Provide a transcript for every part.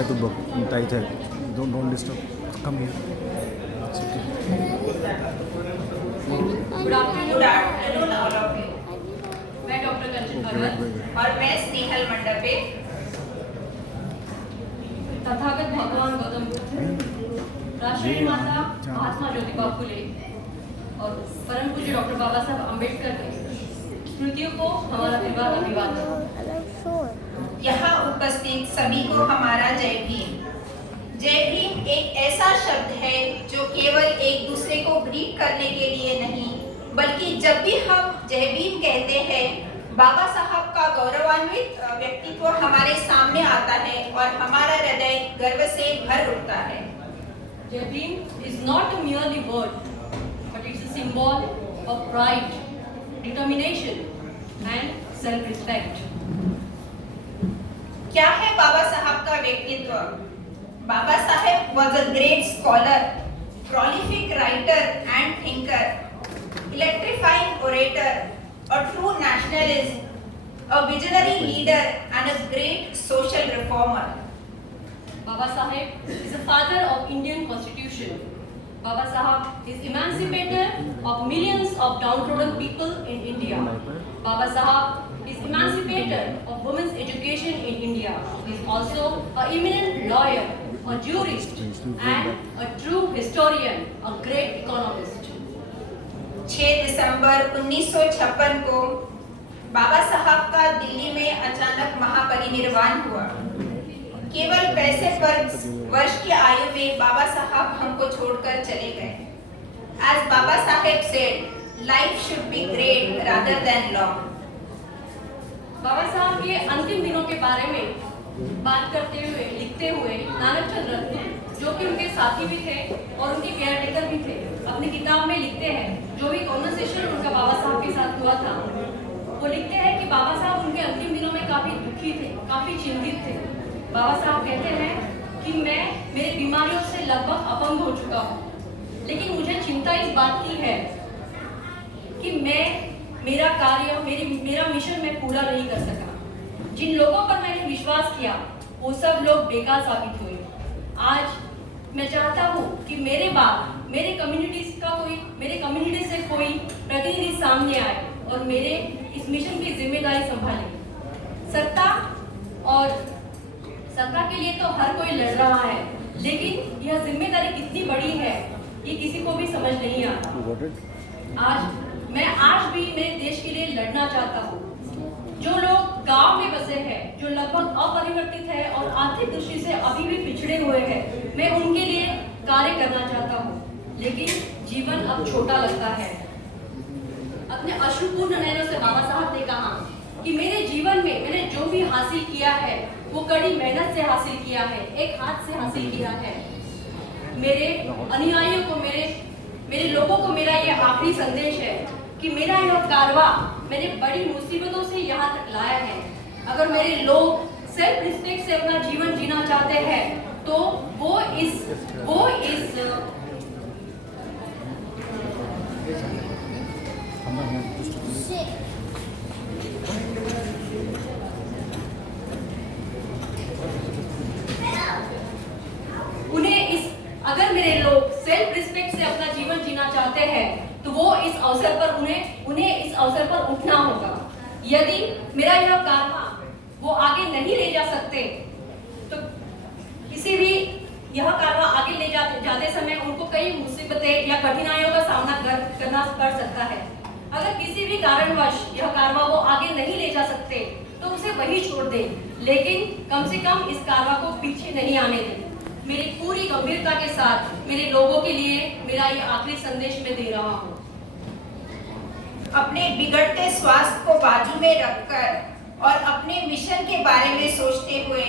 है तो टाइट है, don't disturb, come here. Good afternoon all of you. मैं डॉक्टर कंचन भगत और मैं स्नेहल मंडपे। तथागत भगवान गौतम बुद्ध, राष्ट्रीय माता महात्मा ज्योतिबा फुले और परम पूज्य डॉक्टर बाबा साहब अम्बेडकर की स्मृतियों को हमारा विवाह अभिवादन। यहाँ उपस्थित सभी को हमारा जय भीम। जय भीम एक ऐसा शब्द है जो केवल एक दूसरे को ग्रीट करने के लिए नहीं, बल्कि जब भी हम जय भीम कहते हैं, बाबा साहब का गौरवान्वित व्यक्तित्व हमारे सामने आता है और हमारा हृदय गर्व से भर उठता है। जय Bhim is not a merely word, but it's a symbol of pride, determination and self-respect. क्या है बाबा साहब का व्यक्तित्व? Baba Saheb was a great scholar, prolific writer and thinker, electrifying orator, a true nationalist, a visionary leader and a great social reformer. Baba Saheb is a father of Indian Constitution. Baba Saheb is emancipator of millions of downtrodden people in India. Baba Saheb is emancipator of women's education in India. He is also an eminent lawyer, a jurist and a true historian, a great economist. 6 दिसंबर 1956 को बाबा साहब का दिल्ली में अचानक महापरिनिर्वाण हुआ। केवल 65 वर्ष की आयु में बाबा साहब हमको छोड़कर चले गए। As Baba Saheb said, life should be great rather than long. बाबा साहब के अंतिम दिनों के बारे में बात करते हुए, लिखते हुए नानकचंद रत्न, जो कि उनके साथी भी थे और उनके केयर टेकर भी थे, अपनी किताब में लिखते हैं, जो भी कॉन्वर्सेशन उनका बाबा साहब के साथ हुआ था, वो लिखते हैं कि बाबा साहब उनके अंतिम दिनों में काफी दुखी थे, काफी चिंतित थे। बाबा साहब कहते हैं कि मैं मेरी बीमारियों से लगभग अपंग हो चुका हूँ, लेकिन मुझे चिंता इस बात की है कि मेरा कार्य, मेरा मिशन मैं पूरा नहीं कर सका। जिन लोगों पर मैंने विश्वास किया वो सब लोग बेकार साबित हुए। आज मैं चाहता हूँ कि मेरे बाद मेरे कम्युनिटी से कोई प्रतिनिधि सामने आए और मेरे इस मिशन की जिम्मेदारी संभाले। सत्ता के लिए तो हर कोई लड़ रहा है, लेकिन यह जिम्मेदारी कितनी बड़ी है ये किसी को भी समझ नहीं आता। मैं आज भी मेरे देश के लिए लड़ना चाहता हूँ। जो लोग गांव में बसे हैं, जो लगभग अपरिवर्तित है और आर्थिक दृष्टि से अभी भी पिछड़े हुए हैं, मैं उनके लिए कार्य करना चाहता हूँ, लेकिन जीवन अब छोटा लगता है। अपने अश्रुपूर्ण नयनों से बाबा साहब ने कहा कि मेरे जीवन में मैंने जो भी हासिल किया है वो कड़ी मेहनत से हासिल किया है, एक हाथ से हासिल किया है। मेरे अनुयायियों को, मेरे लोगों को मेरा ये आखिरी संदेश है कि मेरा यह कारवा मैंने बड़ी मुसीबतों से यहाँ तक लाया है। अगर मेरे लोग सेल्फ रिस्पेक्ट से अपना जीवन जीना चाहते हैं तो वो इस अगर मेरे लोग सेल्फ रिस्पेक्ट से अपना जीवन जीना चाहते हैं तो वो इस अवसर पर उन्हें इस अवसर पर उठना होगा। यदि मेरा यह कारवा वो आगे नहीं ले जा सकते तो किसी भी यह कारवा आगे ले जाते समय उनको कई मुसीबतें या कठिनाइयों का सामना करना पड़ सकता है। अगर किसी भी कारणवश यह कारवा वो आगे नहीं ले जा सकते तो उसे वही छोड़ दे, लेकिन कम से कम इस कारवा को पीछे नहीं आने दें। मेरी पूरी गंभीरता के साथ मेरे लोगों के लिए मेरा ये आखिरी संदेश मैं दे रहा हूँ। अपने बिगड़ते स्वास्थ्य को बाजू में रखकर और अपने मिशन के बारे में सोचते हुए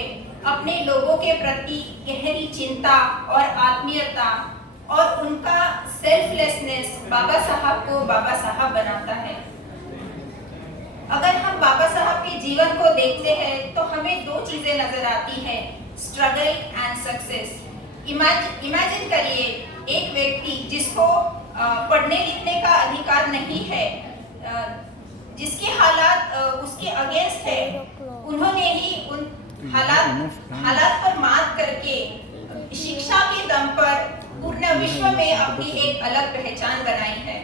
अपने लोगों के प्रति गहरी चिंता और आत्मीयता और उनका सेल्फलेसनेस बाबा साहब को बाबा साहब बनाता है। अगर हम बाबा साहब के जीवन को देखते हैं तो हमें दो चीजें नजर आती हैं, स्ट्रगल एंड सक्सेस। इमेजिन करिए एक व्यक्ति जिसको पढ़ने लिखने का अधिकार नहीं है, जिसके हालात उसके अगेंस्ट है, उन्होंने ही हालात पर मात करके शिक्षा के दम पर पूर्ण विश्व में अपनी एक अलग पहचान बनाई है।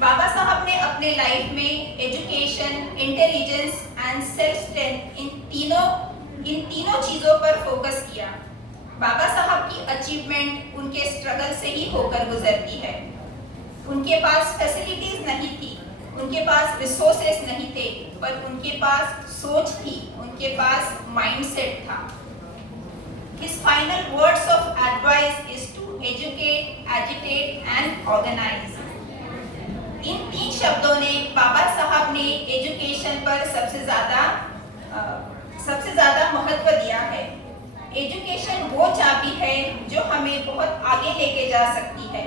बाबा साहब ने अपने लाइफ में education, intelligence and self strength in तीनों चीजों पर फोकस किया। बाबा साहब की अचीवमेंट उनके स्ट्रगल से ही होकर गुजरती है। उनके पास फैसिलिटीज नहीं थी, उनके पास रिसोर्सेस नहीं थे, पर उनके पास सोच थी, उनके पास माइंडसेट था। His final words of advice is to educate, agitate and organize. इन 3 शब्दों ने बाबा साहब ने एजुकेशन पर सबसे ज्यादा महत्व दिया है। एजुकेशन वो चाबी है जो हमें बहुत आगे लेके जा सकती है।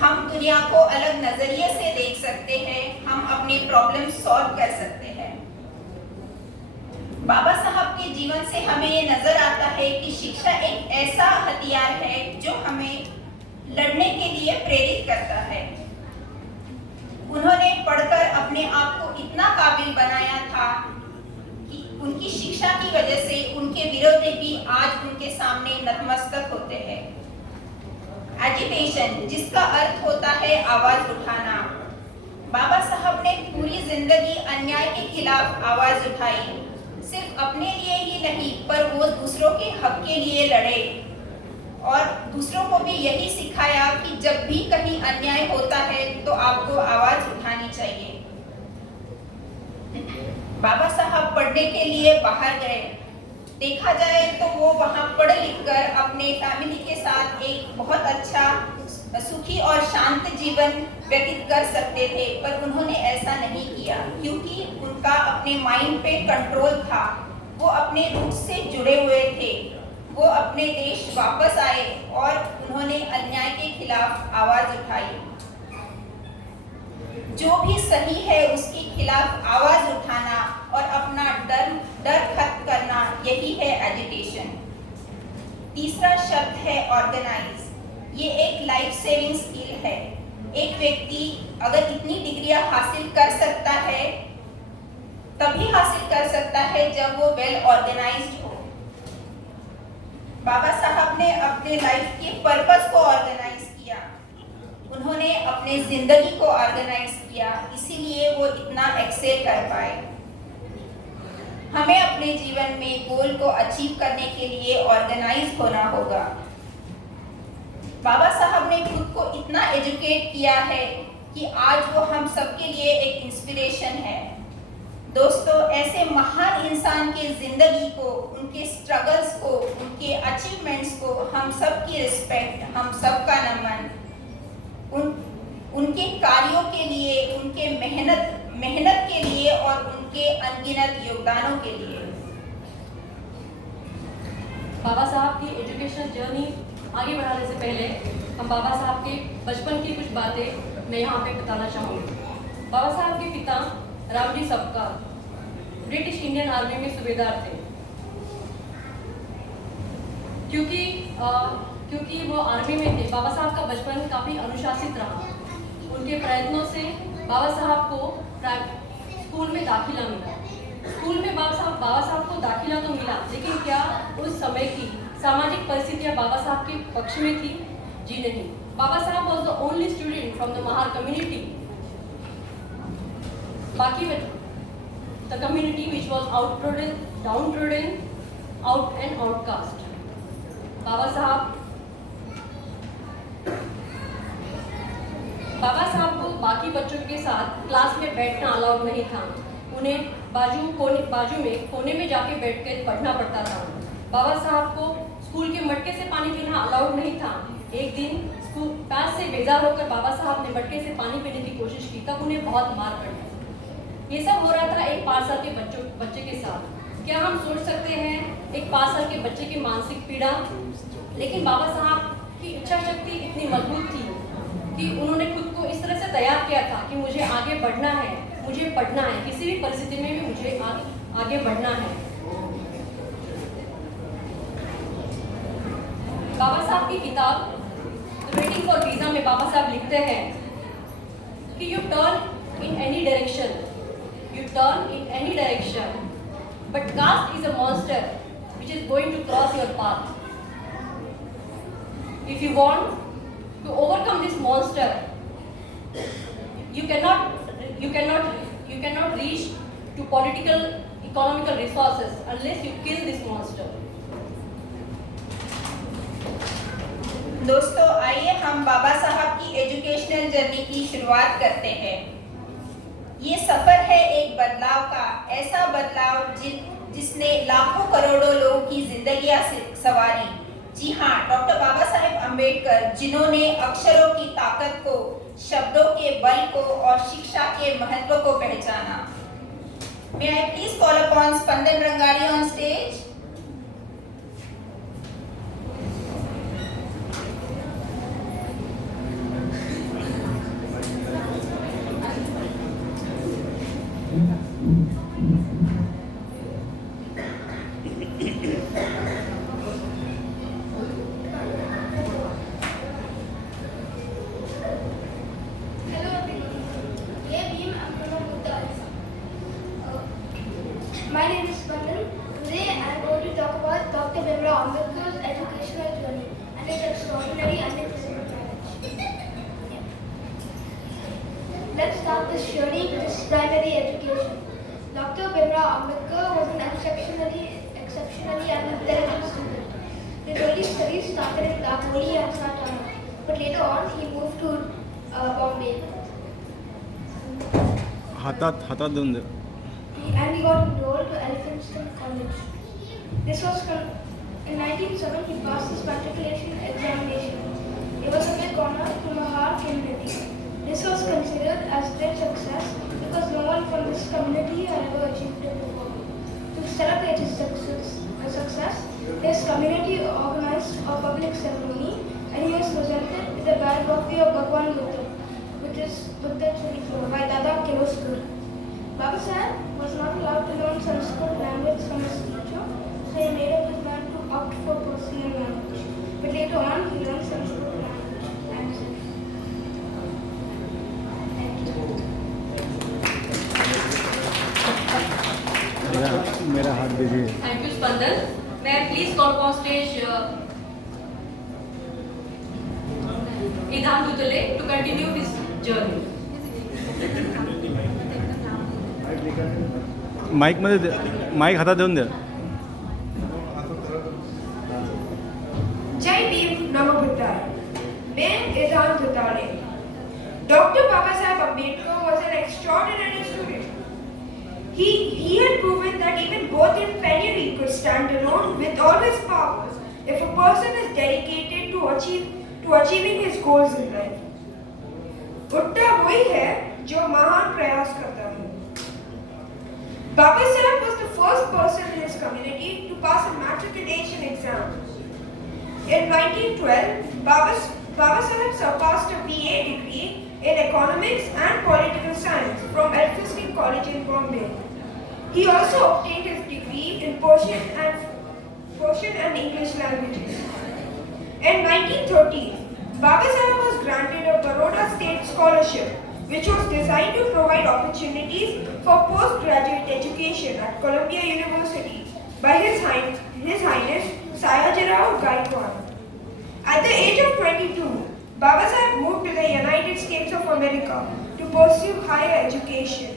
हम दुनिया को अलग नजरिए से देख सकते हैं, हम अपने प्रॉब्लम सॉल्व कर सकते हैं। बाबा साहब के जीवन से हमें ये नजर आता है कि शिक्षा एक ऐसा हथियार है जो हमें लड़ने के लिए प्रेरित करता है। उन्होंने पढ़कर अपने आप को इतना काबिल बनाया था कि उनकी शिक्षा की वजह से उनके विरोधी भी आज उनके सामने नतमस्तक होते हैं। एजिटेशन, जिसका अर्थ होता है आवाज उठाना। बाबा साहब ने पूरी जिंदगी अन्याय के खिलाफ आवाज उठाई। सिर्फ अपने लिए ही नहीं, पर वो दूसरों के हक के लिए लड़े और दूसरों को भी यही सिखाया कि जब भी कहीं अन्याय होता है तो आपको आवाज उठानी चाहिए। बाबा साहब पढ़ने के लिए बाहर गए। देखा जाए तो वो वहां पढ़ लिख कर अपने फैमिली के साथ एक बहुत अच्छा सुखी और शांत जीवन व्यतीत कर सकते थे, पर उन्होंने ऐसा नहीं किया क्योंकि उनका अपने माइंड पे कंट्रोल था। वो अपने रूट से जुड़े हुए थे। वो अपने देश वापस आए और उन्होंने अन्याय के खिलाफ आवाज उठाई। जो भी सही है उसके खिलाफ आवाज उठाना और अपना डर खत्म करना, यही है एजिटेशन। तीसरा शब्द है ऑर्गेनाइज। ये एक लाइफ सेविंग स्किल है। एक व्यक्ति अगर इतनी डिग्रियां हासिल कर सकता है तभी हासिल कर सकता है जब वो वेल ऑर्गेनाइज्ड हो। बाबा साहब ने अपने लाइफ के पर्पस को ऑर्गेनाइज किया। उन्होंने अपने जिंदगी को ऑर्गेनाइज किया, इसीलिए वो इतना एक्सेल कर पाए। हमें अपने जीवन में गोल को अचीव करने के लिए ऑर्गेनाइज होना होगा। बाबा साहब ने खुद को इतना एजुकेट किया है कि आज वो हम सबके लिए एक इंस्पिरेशन है। दोस्तों, ऐसे महान इंसान की जिंदगी को, उनके स्ट्रगल्स को, उनके अचीवमेंट्स को हम सब की रिस्पेक्ट, हम सब का नमन। उनके कार्यों के लिए, उनके मेहनत के लिए और उनके अनगिनत योगदानों के लिए। बाबा साहब की एजुकेशन जर्नी आगे बढ़ाने से पहले हम बाबा साहब के बचपन की कुछ बातें मैं यहाँ पे बताना चाहूँगी। बाबा साहब के पिता रामजी सबका ब्रिटिश इंडियन आर्मी में सूबेदार थे। क्योंकि वो आर्मी में थे, बाबा साहब का बचपन काफ़ी अनुशासित रहा। उनके प्रयत्नों से बाबा साहब को स्कूल में दाखिला मिला। स्कूल में बाबा साहब को दाखिला तो मिला, लेकिन क्या उस समय की सामाजिक परिस्थितियाँ बाबा साहब के पक्ष में थी? जी नहीं। Baba Saheb was the only student from the Mahar community. बाकी the community which was downtrodden, out and outcast. Baba Saheb को बाकी बच्चों के साथ क्लास में बैठना अलाउड नहीं था। उन्हें बाजू में कोने में जाके बैठकर पढ़ना पड़ता था। बाबा साहब को स्कूल के मटके से पानी पीना अलाउड नहीं था। एक दिन स्कूल पास से बेजार होकर बाबा साहब ने मटके से पानी पीने की कोशिश की, तब उन्हें बहुत मार पड़ी। ये सब हो रहा था एक 5 साल के बच्चे के साथ। क्या हम सोच सकते हैं एक 5 साल के बच्चे की मानसिक पीड़ा? लेकिन बाबा साहब की इच्छा शक्ति इतनी मजबूत थी कि उन्होंने खुद को इस तरह से तैयार किया था कि मुझे आगे बढ़ना है, मुझे पढ़ना है, किसी भी परिस्थिति में भी मुझे आगे बढ़ना है। बाबा साहब की किताब वेटिंग फॉर वीजा में बाबा साहब लिखते हैं कि U turn in any direction but caste is a monster which is going to cross your path. If you want to overcome this monster, you cannot reach to political, economical resources unless you kill this monster. दोस्तों, आइए हम बाबा साहब की educational journey की शुरुआत करते हैं। ये सफर है एक बदलाव का, ऐसा बदलाव जिसने लाखों करोड़ों लोगों की जिंदगियां संवारी। जी हाँ, डॉक्टर बाबा साहेब अम्बेडकर, जिन्होंने अक्षरों की ताकत को, शब्दों के बल को और शिक्षा के महत्व को पहचाना। May I please call upon Spandan Rangari on stage? My name is Spandan. Today I am going to talk about Dr. Bimla Ambedkar's educational journey and its extraordinary and impressive knowledge. Let's start this journey with his primary education. Dr. Bimla Ambedkar was an exceptionally and intelligent student. His early studies started in Daholi and Satara, but later on he moved to Bombay. हातात देऊन दे. And he got enrolled to Elphinstone College. This was in 1907 he passed his matriculation examination. He was a big honor to Mahar community. This was considered as great success because no one from this community had ever achieved it before. To celebrate his success, his community organized a public ceremony and he was presented with a biography of Bhagwan Buddha, which is Buddha Charitra by Dada Kirloskar. Baba Saheb was not allowed to learn Sanskrit language from his teacher, so he made up his mind to opt for Persian language. But later on, he learned Sanskrit language himself. Thank you. मेरा हाथ दीजिए. Thank you, Spandan. May I please call upon stage Idhan Dutale to continue his journey. Mike हातात देऊन द्या. Jai Bhim Namo Buddhaya. Name Idhan Dutale. Dr. Baba Saheb Ambedkar was an extraordinary student. He had proven that even both in penury could stand alone with all his powers if a person is dedicated to achieving his goals in life. Buddha वही है जो महान प्रयास करता है. Baba Saheb was the first person in his community to pass a matriculation exam. In 1912, Baba Saheb surpassed a BA degree in economics and political science from Elphinstone College in Bombay. He also obtained his degree in Persian and English languages. In 1913, Baba Saheb was granted a Baroda State Scholarship, which was designed to provide opportunities for postgraduate education at Columbia University by His Highness Sayajirao Gaikwad. At the age of 22, Baba Saheb moved to the United States of America to pursue higher education.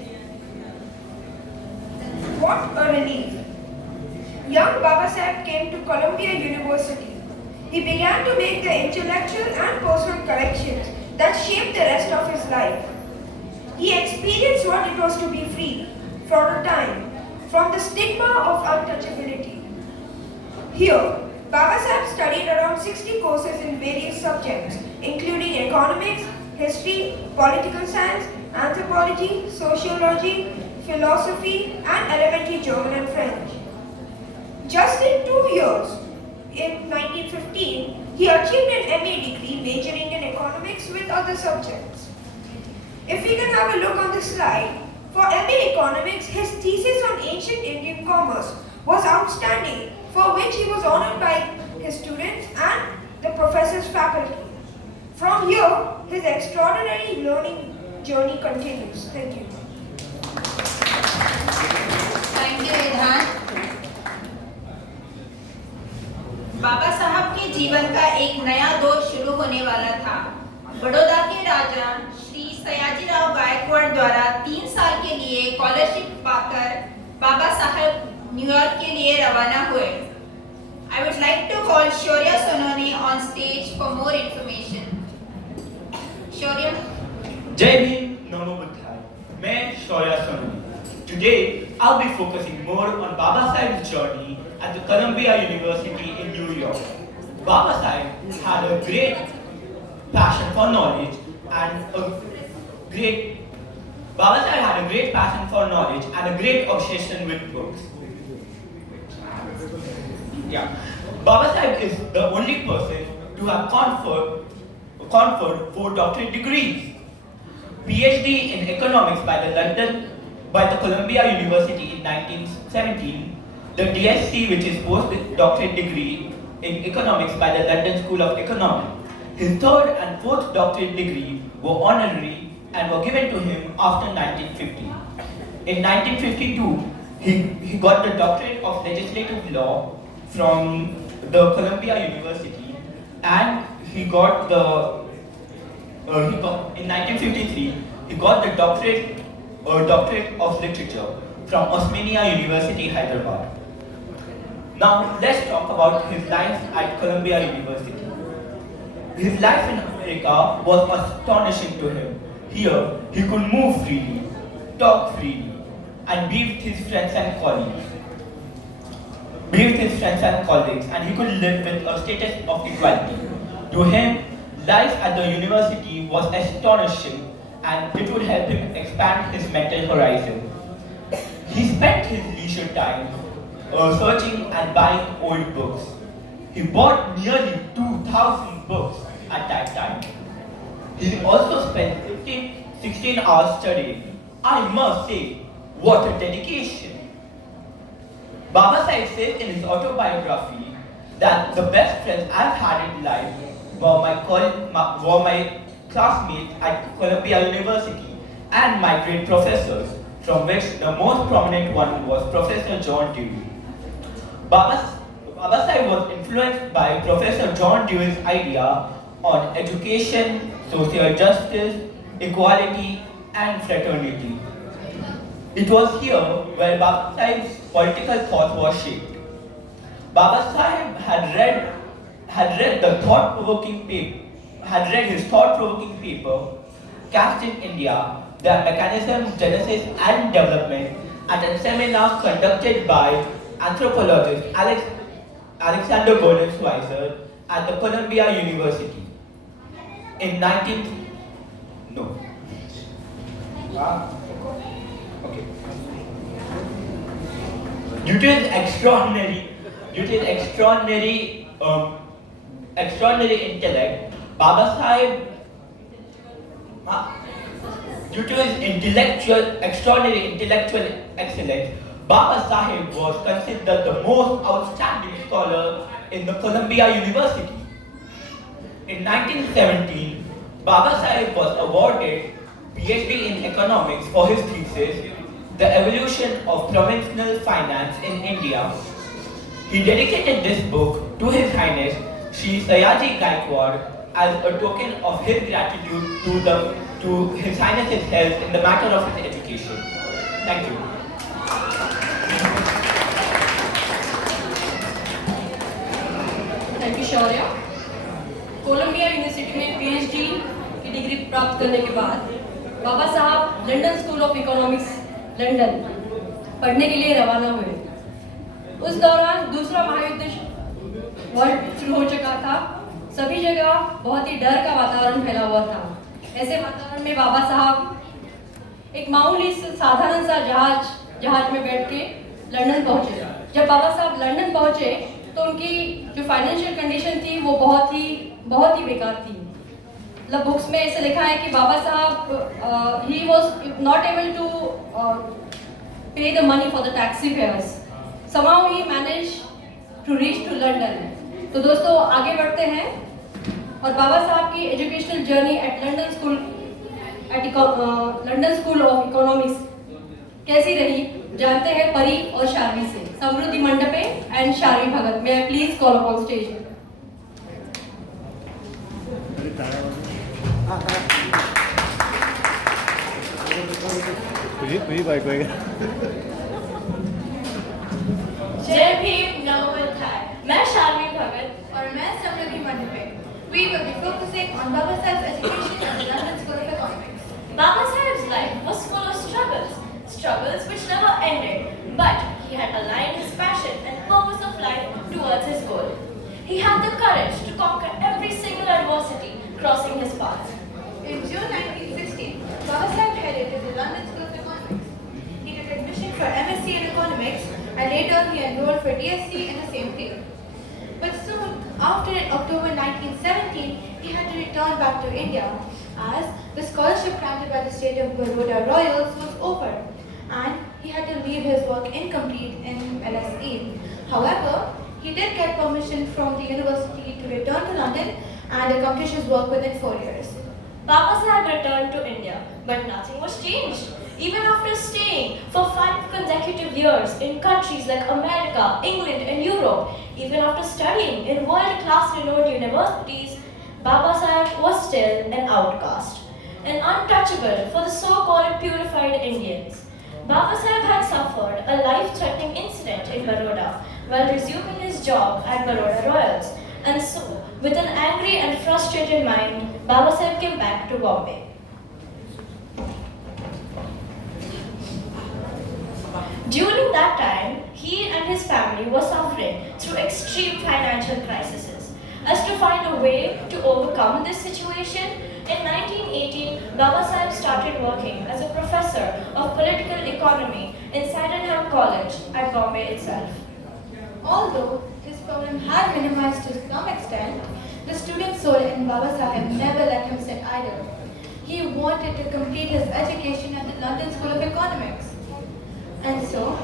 What a relief! Young Baba Saheb came to Columbia University. He began to make the intellectual and personal corrections that shaped the rest of his life. He experienced what it was to be free from the stigma of untouchability. Here, Baba Saheb studied around 60 courses in various subjects, including economics, history, political science, anthropology, sociology, philosophy, and elementary German and French. Just in 2 years, in 1915, he achieved an MA degree majoring in economics with other subjects. If we can have a look on the slide, for MA Economics, his thesis on ancient Indian commerce was outstanding, for which he was honored by his students and the professor's faculty. From here, his extraordinary learning journey continues. Thank you. Thank you, Idhan. बाबा साहब के जीवन का एक नया दौर शुरू होने वाला था। बड़ौदा के राजा श्री सयाजीराव गायकवाड़ द्वारा 3 साल के लिए स्कॉलरशिप पाकर बाबा साहब न्यूयॉर्क के लिए रवाना हुए। I would like to call Shaurya Sonone on stage for more information. Shaurya. जय भीम, नमो बुद्धाय। मैं Shaurya सोनोनी। Today, I'll be focusing more on Baba Saheb's journey at the Columbia University in New York. Baba Saheb had a great passion for knowledge and a great obsession with books. Baba Saheb is the only person to have conferred 4 doctorate degrees. PhD in economics by the Columbia University in 1917, the DSc, which is postdoctorate degree in economics by the London School of Economics. His 3rd and 4th doctorate degree were honorary and were given to him after 1950. In 1952, he got the doctorate of legislative law from the Columbia University, and in 1953 he got the doctorate of literature from Osmania University, Hyderabad. Now let's talk about his life at Columbia University. His life in America was astonishing to him. Here he could move freely, talk freely, and be with his friends and colleagues. And he could live with a status of equality. To him, life at the university was astonishing, and it would help him expand his mental horizon. He spent his leisure time searching and buying old books. He bought nearly 2,000 books at that time. He also spent 16 hours studying. I must say, what a dedication! Baba Saheb says in his autobiography that the best friends I've had in life were my classmates at Columbia University and my great professors, from which the most prominent one was Professor John Dewey. Baba Saheb was influenced by Professor John Dewey's idea on education, social justice, equality, and fraternity. It was here where Baba Saheb's political thought was shaped. Baba Saheb had read his thought-provoking paper, Caste in India, The Mechanism, Genesis and Development, at a seminar conducted by anthropologist Alexander Gordon Schweitzer at the Columbia University. Due to his extraordinary intellect, Baba Saheb, due to his extraordinary intellectual excellence, Baba Saheb was considered the most outstanding scholar in the Columbia University. In 1917, Baba Saheb was awarded PhD in economics for his thesis, The Evolution of Provincial Finance in India. He dedicated this book to His Highness Shri Sayaji Gaikwad as a token of his gratitude to His Highness's help in the matter of his education. Thank you. Thank you Shaurya. Columbia University में PhD की degree प्राप्त करने के बाद Baba Saheb London School of Economics London पढ़ने के लिए रवाना हुए। उस दौरान दूसरा महायुद्ध शुरू हो चुका था। सभी जगह बहुत ही डर का वातावरण फैला हुआ था। ऐसे वातावरण में बाबा साहब एक मामूली साधारण सा जहाज में बैठ के लंदन पहुंचे। जब बाबा साहब लंदन पहुंचे तो उनकी जो फाइनेंशियल कंडीशन थी वो बहुत ही बेकार थी। मतलब बुक्स में ऐसे लिखा है कि Baba Saheb he was not able to pay the money for the taxi fares. Somehow he manage to reach to London. तो दोस्तों आगे बढ़ते हैं और बाबा साहब की educational journey at London School of Economics कैसी रही जानते हैं परी और शार्वी से। Samruddhi Mandape and Shari Bhagat. May I please call upon stage? तुझी बाइक वगैरह जय भीम नवोत्थाय। मैं शार्मी भगत और मैं समृद्धि Mandpe. We will be focusing on Baba Saheb's education at the London School of Economics. Baba Saheb's life was full of struggles which never ended, but he had aligned his passion and purpose of life towards his goal. He had the courage to conquer every single adversity crossing his path. In June 1916, Baba Saheb headed to the London School of Economics. He took admission for MSc in Economics and later he enrolled for DSc in the same field. But soon, after in October 1917, he had to return back to India as the scholarship granted by the state of Baroda Royals was over and he had to leave his work incomplete in LSE. However, he did get permission from the university to return to London and accomplish his work within 4 years. Baba Saheb returned to India, but nothing was changed. Even after staying for 5 consecutive years in countries like America, England and Europe, even after studying in world-class renowned universities, Baba Saheb was still an outcast, an untouchable for the so-called purified Indians. Baba Saheb had suffered a life-threatening incident in Baroda while resuming his job at Baroda Royals, and so, with an angry and frustrated mind, Baba Saheb came back to Bombay. During that time, he and his family were suffering through extreme financial crises. As to find a way to overcome this situation, in 1918, Baba Saheb started working as a professor of political economy in Sydenham College at Bombay itself. Although his problem had minimized to some extent, the student soul in Baba Saheb never let him sit idle. He wanted to complete his education at the London School of Economics. And so,